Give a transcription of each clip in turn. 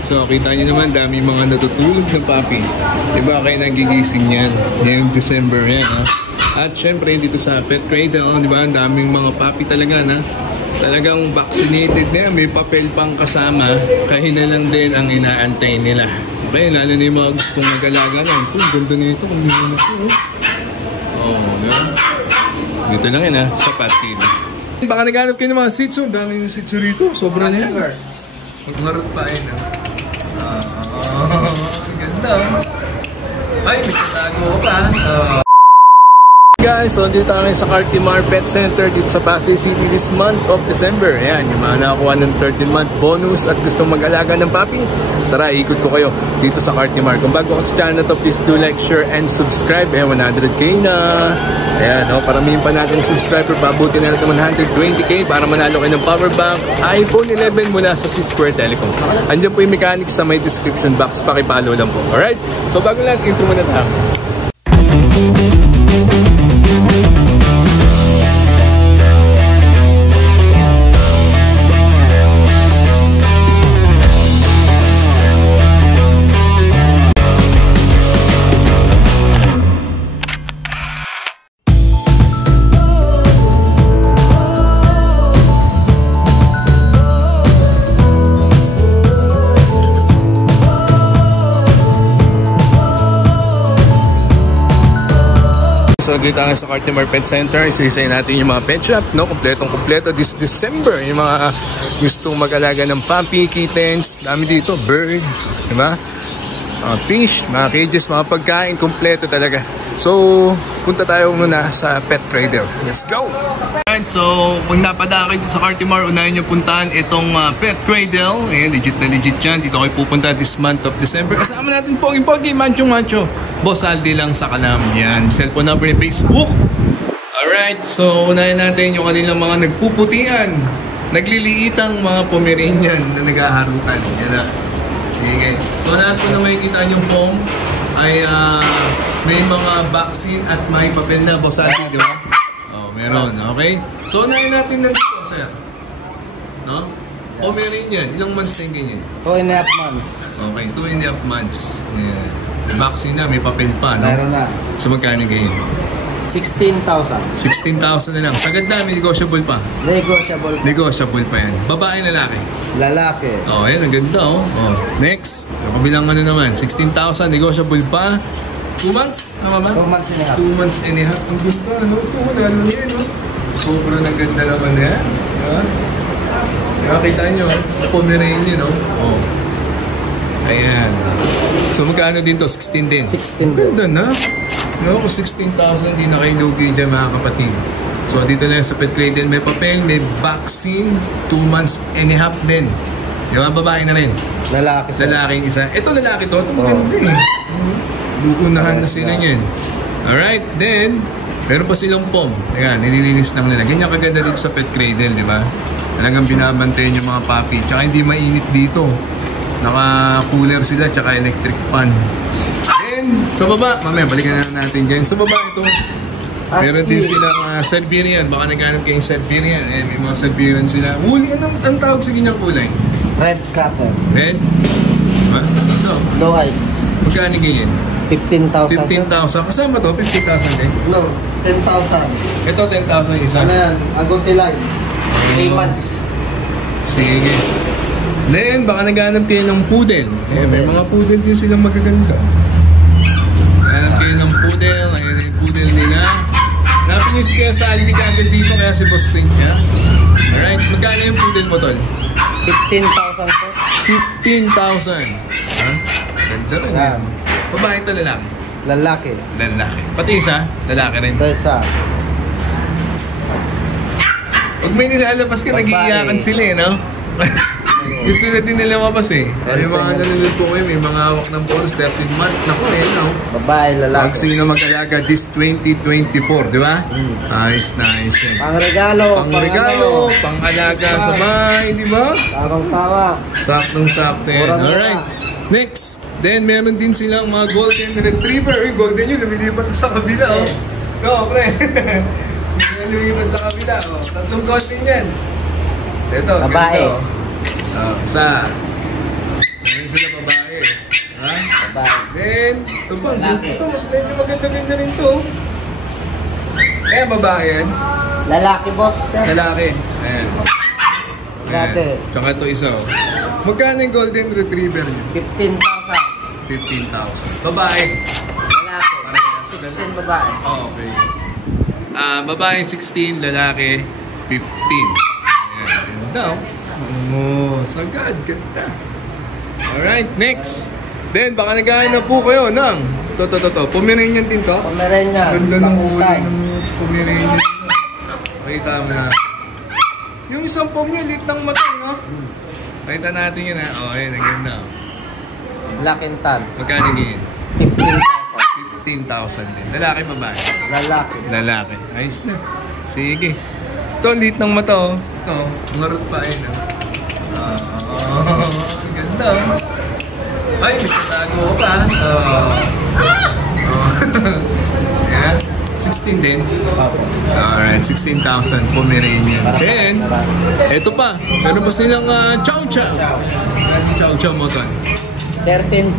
Alright, so kita nyo naman, dami mga natutulog na puppy. Diba kayo nagigising yan? Ngayong December yan, ha? At syempre, dito sa Pet Cradle, diba, ang daming mga puppy talaga, na talagang vaccinated na yan. May papel pang kasama. Kaya na lang din ang inaantay nila. Okay, lalo na yung mga gustong mag-alaga na. Ito, ganda na ito. Kung na ito, oh, yan. Dito lang yan, ha? Sa Pet TV. Baka naghanap kayo ng mga Shih Tzu. Dami yung Shih Tzu rito. Sobra na yan. Magmarot pa yun, ha? Ganda. Ay, nagtatago ko pa. Guys, so dito tayo sa Cartimar Pet Center dito sa Pasay City this month of December. Ayan, yung mga nakakuha ng 13-month bonus at gustong mag-alaga ng puppy, tara, ikot ko kayo dito sa Cartimar. Kung bago ka sa channel to, please do like, share, and subscribe. Ayan, 100k na. Ayan, oh, paramihin pa natin subscriber. Pabuti na natin 120k para manalo kayo ng power bank iPhone 11 mula sa C-Square Telecom. Andiyan po yung mechanics sa may description box. Pakipalo lang po. Alright? So bago lang, intro muna tayo. So dito tayo sa Cartimar Pet Center, isa-isay natin yung mga pet shop, no? Kompletong-kompleto this December. Yung mga gustong mag-alaga ng puppy, kittens, dami dito, bird, diba? Fish, mga cages, mga pagkain, kompleto talaga. So, punta tayo muna sa Pet Cradle. Let's go! Alright, so kung napadaan kayo sa Cartimar, unahin nyo puntahan itong Pet Cradle. Ayan, legit na legit yan. Dito kayo pupunta this month of December. Kasama natin pogi-pogi, mancho-mancho. Boss Aldi lang sa Kalam. Yan, cellphone number ni Facebook. Alright, so unahin natin yung kanilang mga nagpuputian. Nagliliitang mga Pomeranian na nag-aaharutan. Yan na. Sige. So lahat po na makikita yung foam ay may mga vaccine at may papel na Boss Aldi, di ba? Oh, meron. Okay? So unahin natin na dito, sir. No? Pomeranian. Ilang months na yung ganyan? 2.5 months. Okay, 2.5 months. Yeah. May vaccine na, may papel pa, no? Meron na. So magkano ganyan? 16,000. 16,000 na lang. Sagad na, may negotiable pa. Negotiable. Negotiable pa yan. Babae, lalaki? Lalaki. Oh, ayan, ang ganda, oh. Next, kabilang ano naman, 16,000, negotiable pa. 2 months? Tama ba? 2 months and a half. 2 months and a half. Ang ganda, no? Ito, lalo niya, no? Sobrang ang ganda naman yan. Diba? Nakakita nyo, Pomeranian, no? Oh. Ayan. So, magkano din to? 16 din? 16 din. Ganda na. No, kung 16,000, hindi na kayo lugi dyan, mga kapatid. So, dito lang sa Pet Cradle, may papel, may vaccine, 2 months and a half din. Yung mga babae na rin. Lalaki. Lalaking isa. Ito lalaki to. Ito maganda eh. Buunahan na sila niyan. Alright, then, meron pa silang pom. Ayan, nililinis lang nila. Ganyan kaganda dito sa Pet Cradle, di ba? Talagang binabantayan yung mga puppy. Tsaka hindi mainit dito. Naka-cooler sila, tsaka electric fan. Then, sa baba, mamaya, balikan na natin dyan. Sa baba, ito, meron din silang Siberian. Baka naghanap kayong Siberian. Eh, may mga Siberian sila. Woolly, anong tawag sa ganyang kulay? Red Capper. Red? Diba? Ito. Blue eyes. Magkano ganyan? 15,000. 15,000. Kasama to, 15,000 din. No, 10,000. Ito, 10,000 isa. Ano yan? Agote line. 3 months. Sige. Then, baka naghanap kayo ng poodle. Eh, may mga poodle din silang magaganda. Naghanap kayo ng poodle. Ayan yung poodle nila. Hanapin nyo si Kaya Saldi kagad dito, kaya si Boss Sink niya. Alright, magkano yung poodle mo, tol? 15,000 po. 15,000. Ha? Ganda rin. Yan. Babae ito, lalaki? Lalaki. Lalaki. Pati isa, lalaki rin. Pesa. Pag may nilalabas ka, nag-iiyakan sila eh, no? Gusto na din nila mapas eh. May mga nanonood po kayo, may mga hawak ng bonus, 13 month. Naku eh, no? Babae, lalaki. Pag sino mag-alaga this 2024, di ba? Nice, nice. Pang-regalo. Pang-regalo, pang-alaga sa bahay, di ba? Tamang-tama. Saktong-sakto yan. Alright. Next. Then, meron din silang mga golden retriever. Yung golden yun, lumilipat sa kabila, oh. No, pre. Lumilipat sa kabila, oh. 3 golden yan. Ito, babae. ganito. Isa. Meron isa Babae. Then, ito ba? Lalaki. Ito, mas medyo maganda-ganda rin to. Eh, babae yan. Lalaki, boss. Sir. Lalaki. Ayan. Lalaki. Tsaka ito isa. Oh. Magkano yung golden retriever niyo? 15,000. 15,000. Babae. Lalaki. Parehas. 16 babae. Okay. Babae 16, lalaki 15. Ayan. Ganda. Oh, sagad. Ganda. Alright, next. Then, baka naghahanap po kayo ng Pomeranian din to? Pomeranian. Ganda ng kulay Pakutay. ng Pomeranian. Pakita mo na. Yung isang pom niya, lit ng mata, no? Pakita natin yun, ha? Oh, ayun, ang ganda. Black and tan. Magkano yun? 15,000. 15,000 din. Lalaki, babae? Lalaki. Lalaki. Ayos na. Sige. Ito, lit ng mata, oh. Ito, marot pa, ayun, ang ganda, oh. Ay, nagtatago ko pa. Yeah. 16 din. Alright, 16,000 Pomeranian. Then, eto pa. Meron pa silang Chow Chow. Chow Chow mo to. 13,000.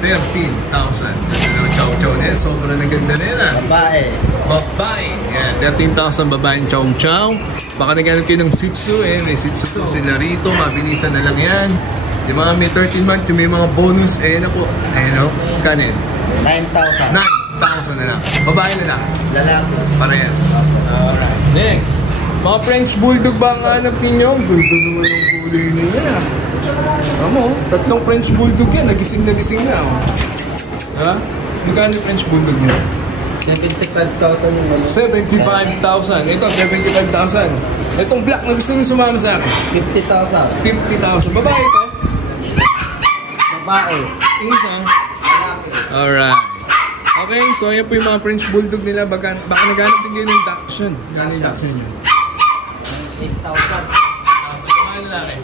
13,000. Ito na Chow Chow na yan. Sobrang naganda na yan, Babae. Babae. Yan, 13,000 babaeng Chow Chow. Baka naghanap kayo ng Shih Tzu, eh. May Shih Tzu sila rito. Mabilisan na lang yan. Yung mga may 13 month, yung may mga bonus, eh na po. Ayun o, kanin. 9,000. 9,000 na lang. Babae na lang. Lalaki. Parehas. Alright. Next. Mga French Bulldog ba ang hanap ninyo? Ang ganda naman ang kulay nila. Amo, tatlong French Bulldog yan. Nagising na. Oh. Ha? Magkano yung French Bulldog niya? 75,000 yung ano. 75,000. Ito, 75,000. Itong black na gusto nyo sumama sa akin. 50,000. 50,000. Babae ito? Babae. Yung isa? Lalaki. Alright. Okay, so yan po yung mga French Bulldog nila. Baka naghanap din kayo ng Dachshund. Gano'n yung Dachshund nyo? 8,000. So, kumain na lang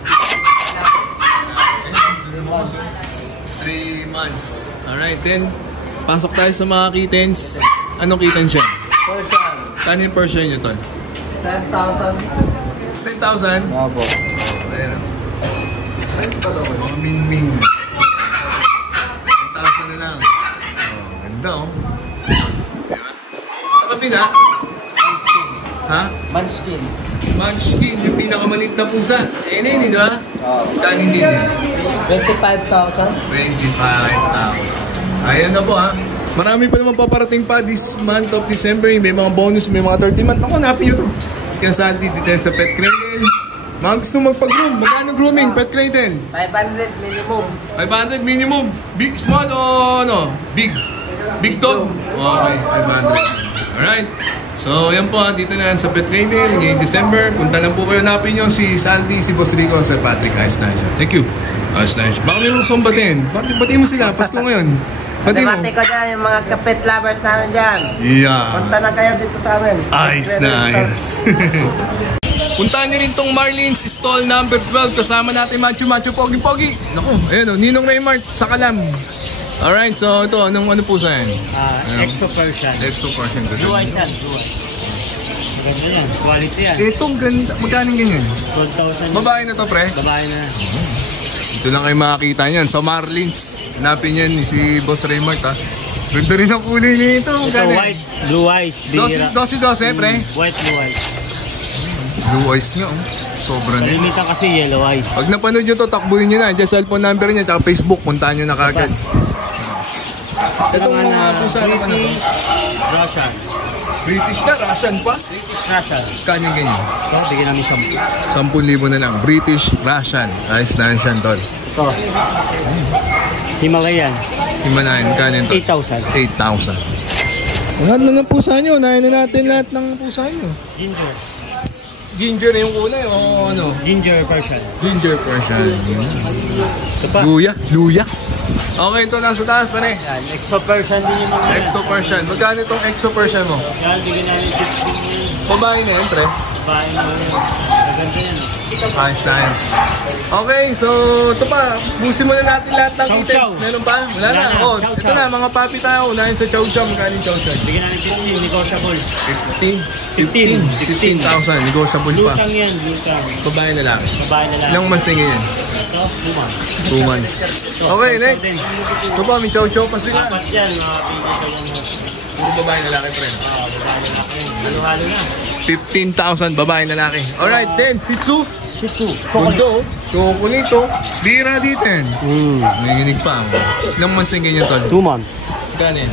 3 months. Alright, then, pasok tayo sa mga kittens. Anong kittens yan? Persian. Kano yung Persian nyo, Tol? 10,000. 10,000? Opo. Ayan. Mga ming-ming. 10,000 na lang. Oh, ganda oh. Diba? Sa kabila, Munchkin. ha? Munchkin. Munchkin, yung pinakamalit na pusa. Eh, hindi, di ba? Oo. Kanin din din. 25,000. 25,000. Ayun na po ha. Marami pa naman paparating pa this month of December. May mga bonus, may mga 30 month. Ako, hanapin nyo to. Kaya saan dito sa Pet Cradle. Mga gusto magpag-groom. Magkano grooming, Pet Cradle? 500 minimum. 500 minimum. Big, small o ano? Big? Big dog? Okay, 500. Alright. So, yan po ha. Dito na yan sa Pet Cradle. Ngayong December. Punta lang po kayo. Hanapin nyo si Sandy, si Boss Rico, si Patrick. Ayos na siya. Thank you. Ayos na siya. Baka may mga batin. Batiin mo sila. Pasko ngayon. Batiin mo. Debate ko dyan yung mga kapit lovers namin dyan. Yeah. Punta na kayo dito sa amin. Ayos na ayos. Puntahan nyo rin tong Marlins stall number 12. Kasama natin Macho Pogi. Naku, ayun o. Ninong Raymart sa Kalam. Alright, so ito. Ano pusa yan? Exo Persian. Exo Persian. Blue eyes yan. Blue eyes. Maganda yan. Quality yan. Itong ganda. Magkano ganyan? 12,000. Babae na to, pre? Babae na. Ito lang kayo makakita niyan. Sa Marlins. Hanapin yan si Boss Raymart ha. Ganda rin ang kulay nito. Ito white. Blue eyes. Bihira. 12, pre? White, blue eyes. Blue eyes nga oh. Sobrang Kalimitan kasi yellow eyes. pag napanood nyo to, takbuhin nyo na. Diyan cellphone number niya, tsaka Facebook. Puntahan nyo na kagad. Ito mga pusa na pa na to. Russian. British na, Russian pa. Russian. Kanyang ganyan. Ito, bigyan namin 10. 10,000 na lang. British, Russian. Ayos na yan siyan, tol. Ito. Himalayan. Himanayan, kanin to. 8,000. 8,000. Lahat na ng pusa nyo. Nahin na natin lahat ng pusa nyo. Ginger. Ginger na yung kulay o ano? Ginger Persian. Ginger Persian. Ito pa. Luya. Okay, ito nasa taas pa rin. Yan. Exo Persian din yung mga. Exo Persian. Magkano itong Exo Persian mo? Yan, bigyan namin 15. Babae na yan, pre. Bahay mo yun. Maganda yan. Nice. Okay, so ito pa. Busin muna natin lahat ng Chow items. chow. Meron pa? Wala na. Wala na. Oh, Chow ito chow. na, mga papi tayo. Unahin sa chow chow. Magkano yung chow chow? Bigyan natin 15, negotiable. 15,000. Negotiable pa. Lutang yan, lutang. Babae na lang. Babae na lang. Ilang months na yan? Ito, 2 months. 2 months. Okay, next. Ito pa, may chow chow pa sila. Apat yan, mga pinito yan. Puro babae na laki, friend. Babae na lang. Halo-halo na. 15,000 babae na laki. Alright, then, Shih Tzu. Shih Tzu. Chocolate. Chocolate. Bira dito. Nanginig pa. Ilang months na ganyan, Tol? 2 months. Ganin.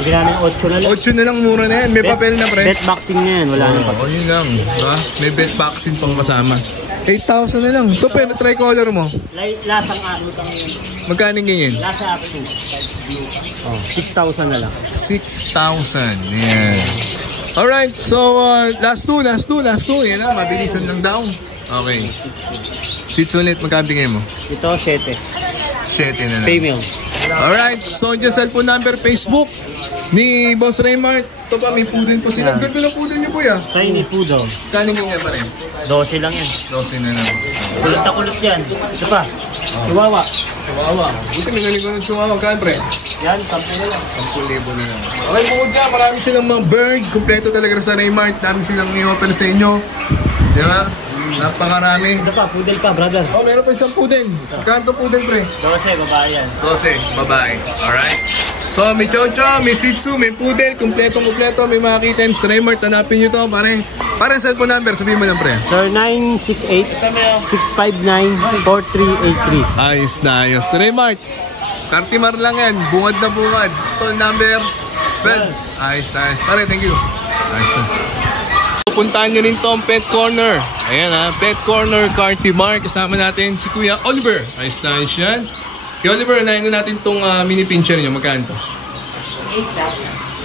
Bigyan namin 8 na lang. 8 na lang, mura na yan. May papel na, friend. Bet boxing na yan, wala nang papel. Yun lang. Diba? May bet vaccine pang kasama. 8,000 na lang. Ito, pero tricolor mo. Lasang lutang yan. Magkano ganyan? Lasa 2. 6,000 na lang. 6,000. Yan. Alright, so last two. Yan na, mabilisan lang daw. Okay. Shih Tzu ulit, magkano tingin mo? Ito, 7. 7 na lang. Female. Alright, so yung cellphone number, Facebook ni Boss Raymart. Ito pa, may poodle po sila. Ganda ng poodle niyo, kuya. Tiny poodle. Kano ganyan pa rin? 12 lang yan. 12 na lang. Kulot na kulot yan. Ito pa. Chihuahua. Chihuahua. Buti may naligo ng Chihuahua. Kano, pre? Yan, 10 na lang. 10,000 na lang. Okay, bukod dyan, marami silang mga bird. Kompleto talaga sa Raymart. Dami silang i-offer sa inyo. Di ba? Napakarami. Ito pa, poodle pa, brother. Oh, meron pa isang poodle. Kanto poodle, pre? 12, babae yan. 12, babae. Alright. So, may chow chow, may shih tzu, may poodle, kumpleto. May mga kittens. Raymart, hanapin nyo to. Pare cellphone number, sabihin mo lang, pre. Sir, 968-659-4383. Ayos na ayos. Raymart, Cartimar lang yan. Bungad na bungad. Stall number 12. Ayos na ayos. Pare, thank you. Ayos na. Puntahan nyo rin to ang Pet Corner. Ayan ha, Pet Corner, Cartimar. Kasama natin si Kuya Oliver. Ayos na ayos yan. Kuya Oliver, unahin na natin itong mini pincher nyo. Magkano to?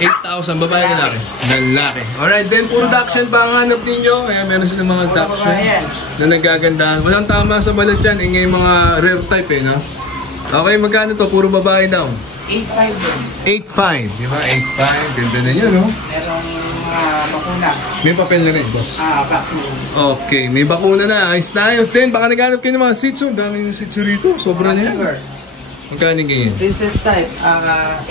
8,000. Babae na lalaki. Lalaki. Alright, then production pa ang hanap ninyo. Ayan, meron silang mga production na nagagandahan. Walang tama sa balat yan. Ngayon mga rare type no? Okay, magkano to? Puro babae daw. 8.5 8.5. Di ba? 8.5. Ganda na yan, no? Merong bakuna. May papel na rin, boss. Vaccine. Okay, may bakuna na. Ayos na ayos din. Baka naghanap kayo ng mga shih tzu. Dami yung shih tzu rito. Sobra na yan. Magkano ganyan? Princess type,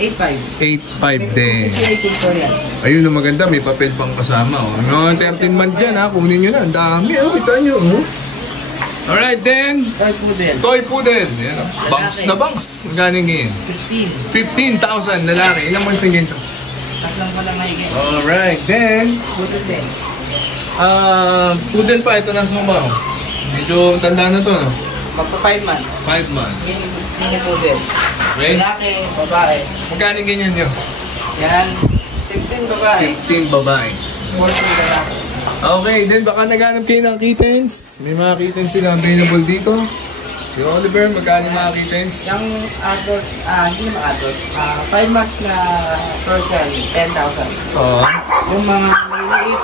8.5. 8.5 din. 58 Victorian. Ayun na maganda. May papel pang kasama. Oh. No, 13 month dyan ha. Kunin nyo na. Ang dami. Oh. Kita nyo. Oh. Alright, then. Toy poodle. Toy poodle. Yan, oh. Banks na banks. Magkano ganyan? 15. 15,000 lalaki. Ilang months na ganyan? Tatlong ko lang maigit. Alright, then. Poodle din. Poodle pa. Ito na suma. Medyo tanda na to, no? Magpa 5 months. 5 months. Mini poodle. Okay? Lalaki, babae. Magkano ganyan nyo? Yan. 15 babae. 15 babae. 14 lalaki. Okay, then baka naghanap kayo ng kittens. May mga kittens sila available dito. Si Oliver, magkano yung mga kittens? Yung adult, hindi naman adult. 5 months na Persian, 10,000. Oo. Yung mga maliit,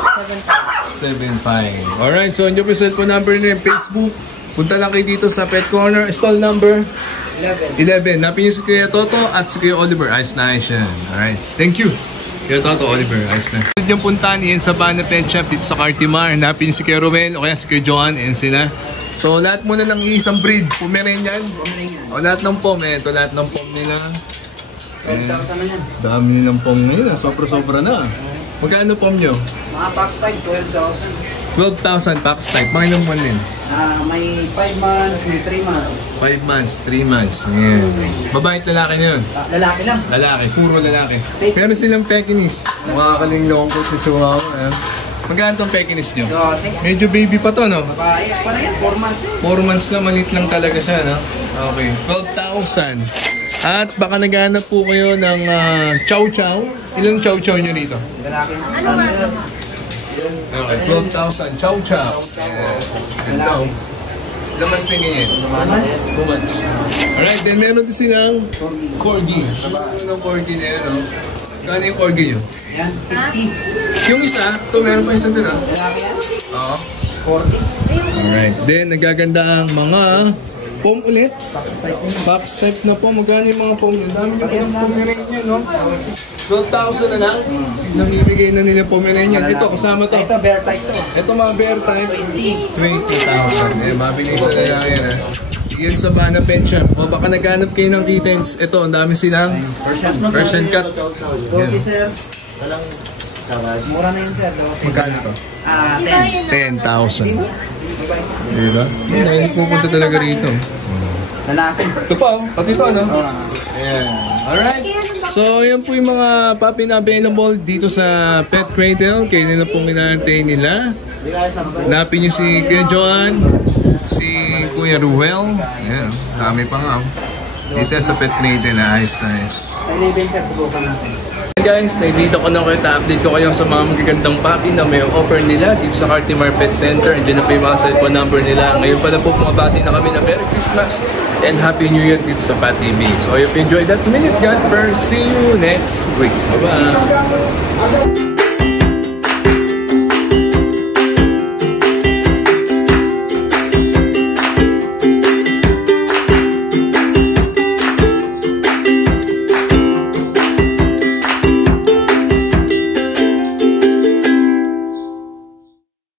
7.5. 7,500. Alright, so andyan po yung cellphone number nyo yung Facebook. Punta lang kayo dito sa Pet Corner. Stall number 11. 11. Napin nyo si Kuya Toto at si Kuya Oliver. Ayos na ayos yan. Alright, thank you. Kuya Toto, Oliver, ayos na. Yung puntahan yan sa Bana Pet Shop dito sa Cartimar. Hanapin si Kuya Romel o kaya si Kuya Johan and sina. So lahat muna ng isang breed. Pomeranian. O lahat ng pom. Ito lahat ng pom nila. 12,000 na yan. Dami nilang pom ngayon. Sobra-sobra na. Magkano pom nyo? Mga box type, 12,000. 12,000 packs type. Mga ilang buwan din? May 5 months, may 3 months. 5 months, 3 months. Ayan. Babae at lalaki na yun. Lalaki lang. Lalaki, puro lalaki. Pero silang Pekinis. Mga kalinglong ko sa Chihuahua. Ayan. Magkano tong Pekinis nyo? 12. Medyo baby pa to, no? Babae, para yan, 4 months din. 4 months na, maliit lang talaga siya, no? Okay, 12,000. At baka naghanap po kayo ng chow chow. Ilang chow chow nyo rito? Lalaki. Okay, 12,000. Chow chow. Ganda. Ilang months na ganyan? 2 months. Alright, then meron din silang corgi. Ano ng corgi na yun, no? Kano yung corgi nyo? Yan, 50. Yung isa, ito meron pa isa din, ha? Lalaki yan, Oo. 40. Alright, then nagaganda ang mga Foam ulit. Box type na po. Magkano yung mga foam? Ang dami yung Pomeranian, no? 12,000 na lang. Namimigay na nila Pomeranian. Ito, kasama to. Ito, bear type to. Ito mga bear type. 20,000. Eh, mabilis na lang yan, ha? Yan sa Bana Pet Shop. O baka naghanap kayo ng kittens. Ito, ang dami silang Persian cat. Yan. Sir, walang mura na yun, sir. Magkano to? 10. 10,000. Diba? Yan, pupunta talaga rito. Lalaki. Ito pa, oh. Pati ito, ano? Ayan. Alright. So, yan po yung mga puppy na available dito sa Pet Cradle. Kayo nila pong inaantay nila. Hanapin nyo si Kuya Joan, si Kuya Ruel. Ayan, dami pa nga. Dito sa Pet Cradle, nice. Sa 11, sir, subukan natin. Hey guys, nailito ko na kayo, update ko kayo sa mga magagandang puppy na may offer nila dito sa Cartimar Pet Center. Andiyan na po yung mga cellphone number nila. Ngayon pala po pumabati na kami na Merry Christmas and Happy New Year dito sa Pat TV. So if you enjoyed that minute, God first, see you next week. Bye-bye!